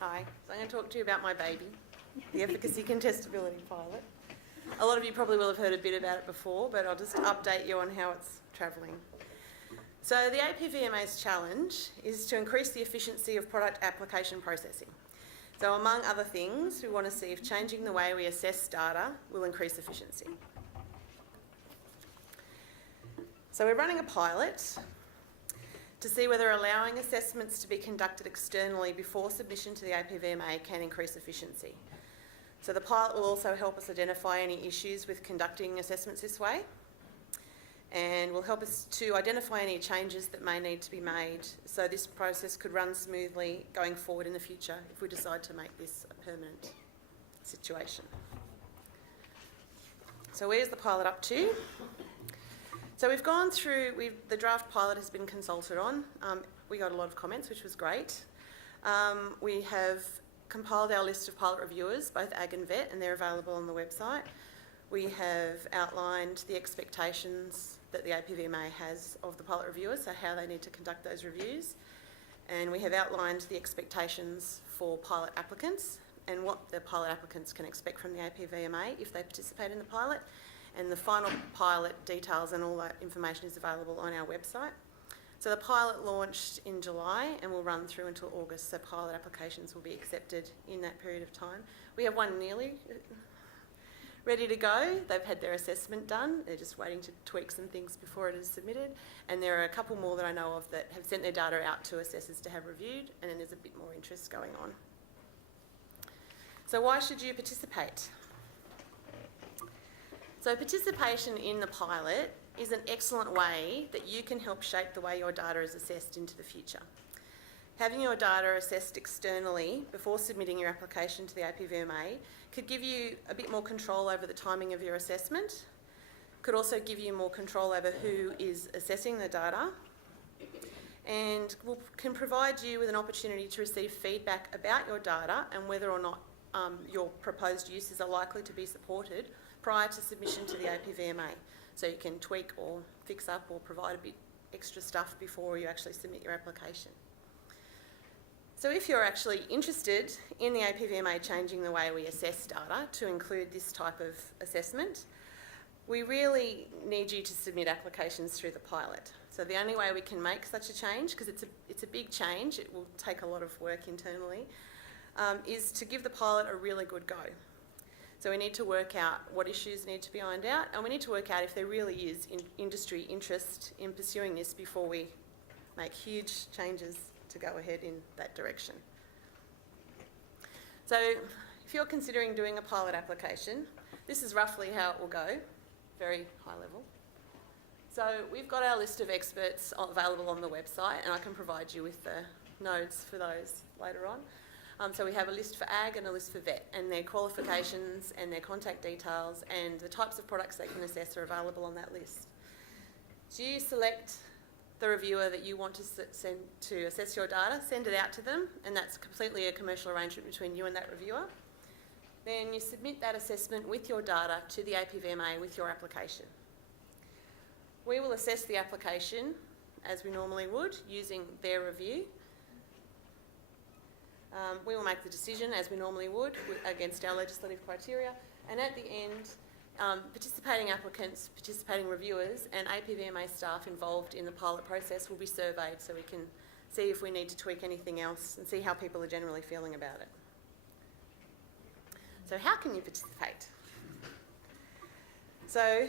Hi, so I'm going to talk to you about my baby, the efficacy contestability pilot. A lot of you probably will have heard a bit about it before, but I'll just update you on how it's travelling. So the APVMA's challenge is to increase the efficiency of product application processing. So among other things, we want to see if changing the way we assess data will increase efficiency. So we're running a pilot to see whether allowing assessments to be conducted externally before submission to the APVMA can increase efficiency. So the pilot will also help us identify any issues with conducting assessments this way, and will help us to identify any changes that may need to be made so this process could run smoothly going forward in the future if we decide to make this a permanent situation. So where's the pilot up to? So we've gone through, the draft pilot has been consulted on. We got a lot of comments, which was great. We have compiled our list of pilot reviewers, both Ag and Vet, and they're available on the website. We have outlined the expectations that the APVMA has of the pilot reviewers, so how they need to conduct those reviews. And we have outlined the expectations for pilot applicants and what the pilot applicants can expect from the APVMA if they participate in the pilot. And the final pilot details and all that information is available on our website. So the pilot launched in July and will run through until August, so pilot applications will be accepted in that period of time. We have one nearly ready to go. They've had their assessment done. They're just waiting to tweak some things before it is submitted. And there are a couple more that I know of that have sent their data out to assessors to have reviewed, and then there's a bit more interest going on. So why should you participate? So participation in the pilot is an excellent way that you can help shape the way your data is assessed into the future. Having your data assessed externally before submitting your application to the APVMA could give you a bit more control over the timing of your assessment, could also give you more control over who is assessing the data, and can provide you with an opportunity to receive feedback about your data and whether or not your proposed uses are likely to be supported prior to submission to the APVMA. So you can tweak or fix up or provide a bit extra stuff before you actually submit your application. So if you're actually interested in the APVMA changing the way we assess data to include this type of assessment, we really need you to submit applications through the pilot. So the only way we can make such a change, because it's a big change, it will take a lot of work internally, is to give the pilot a really good go. So we need to work out what issues need to be ironed out, and we need to work out if there really is industry interest in pursuing this before we make huge changes to go ahead in that direction. So if you're considering doing a pilot application, this is roughly how it will go, very high level. So we've got our list of experts available on the website, and I can provide you with the nodes for those later on. So we have a list for Ag and a list for Vet, and their qualifications and their contact details and the types of products they can assess are available on that list. So you select the reviewer that you want to send to assess your data, send it out to them, and that's completely a commercial arrangement between you and that reviewer. Then you submit that assessment with your data to the APVMA with your application. We will assess the application as we normally would using their review. We will make the decision as we normally would against our legislative criteria, and at the end, participating applicants, participating reviewers and APVMA staff involved in the pilot process will be surveyed so we can see if we need to tweak anything else and see how people are generally feeling about it. So how can you participate? So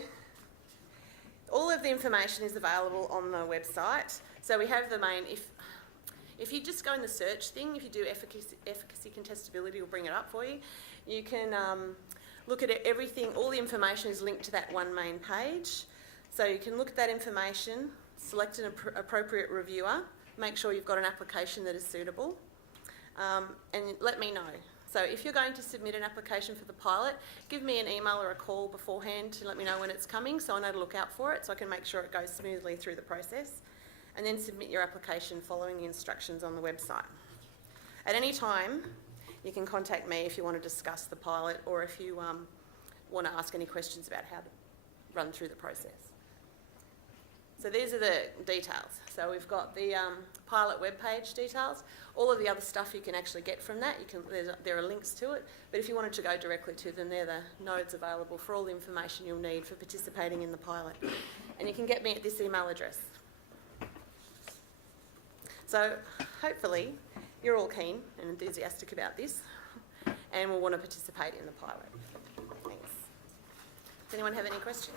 all of the information is available on the website. So we have the main, if you just go in the search thing, if you do efficacy contestability, it'll bring it up for you. You can look at everything, all the information is linked to that one main page. So you can look at that information, select an appropriate reviewer, make sure you've got an application that is suitable, and let me know. So if you're going to submit an application for the pilot, give me an email or a call beforehand to let me know when it's coming so I know to look out for it so I can make sure it goes smoothly through the process. And then submit your application following the instructions on the website. At any time, you can contact me if you want to discuss the pilot or if you want to ask any questions about how to run through the process. So these are the details. So we've got the pilot webpage details. All of the other stuff you can actually get from that. There are links to it. But if you wanted to go directly to them, they're the nodes available for all the information you'll need for participating in the pilot. And you can get me at this email address. So hopefully you're all keen and enthusiastic about this and will want to participate in the pilot. Thanks. Does anyone have any questions?